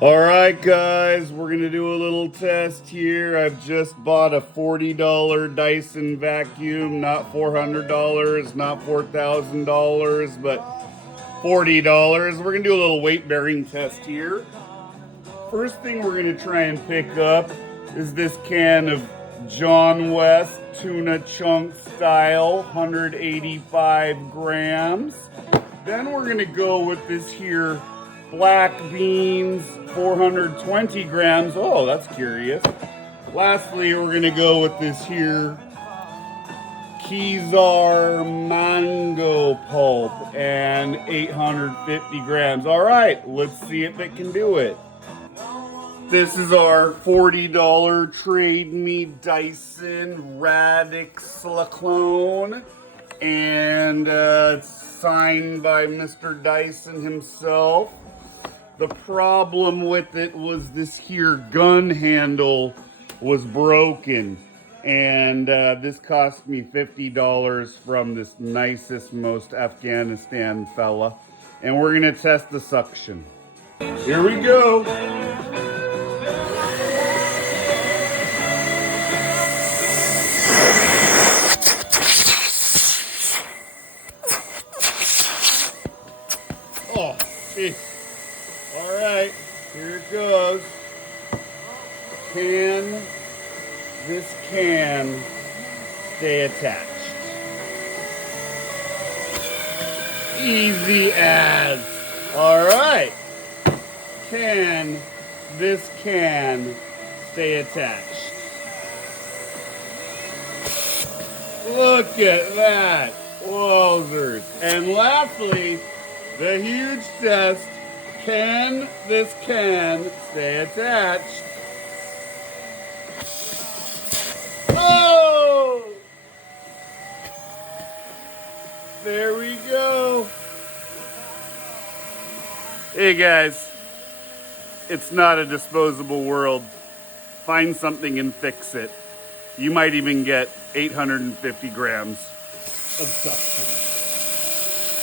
All right, guys, we're going to do a little test here. I've just bought a $40 Dyson vacuum, not $400, not $4,000, but $40. We're going to do a little weight bearing test here. First thing we're going to try and pick up is this can of John West tuna chunk style, 185 grams. Then we're going to go with this here black beans, 420 grams. Oh, that's curious. Lastly, we're going to go with this here Kizar mango pulp and 850 grams. All right, let's see if it can do it. This is our $40 Trade Me Dyson Radix clone, and it's signed by Mr. Dyson himself. The problem with it was this here gun handle was broken, and this cost me $50 from this nicest, most Afghanistan fella. And we're gonna test the suction. Here we go. Oh, geez. All right, here it goes. Can this can stay attached? Easy as. All right. Can this can stay attached? Look at that. Wowzers. And lastly, the huge test. Can this can stay attached? Oh! There we go. Hey guys, it's not a disposable world. Find something and fix it. You might even get 850 grams of suction.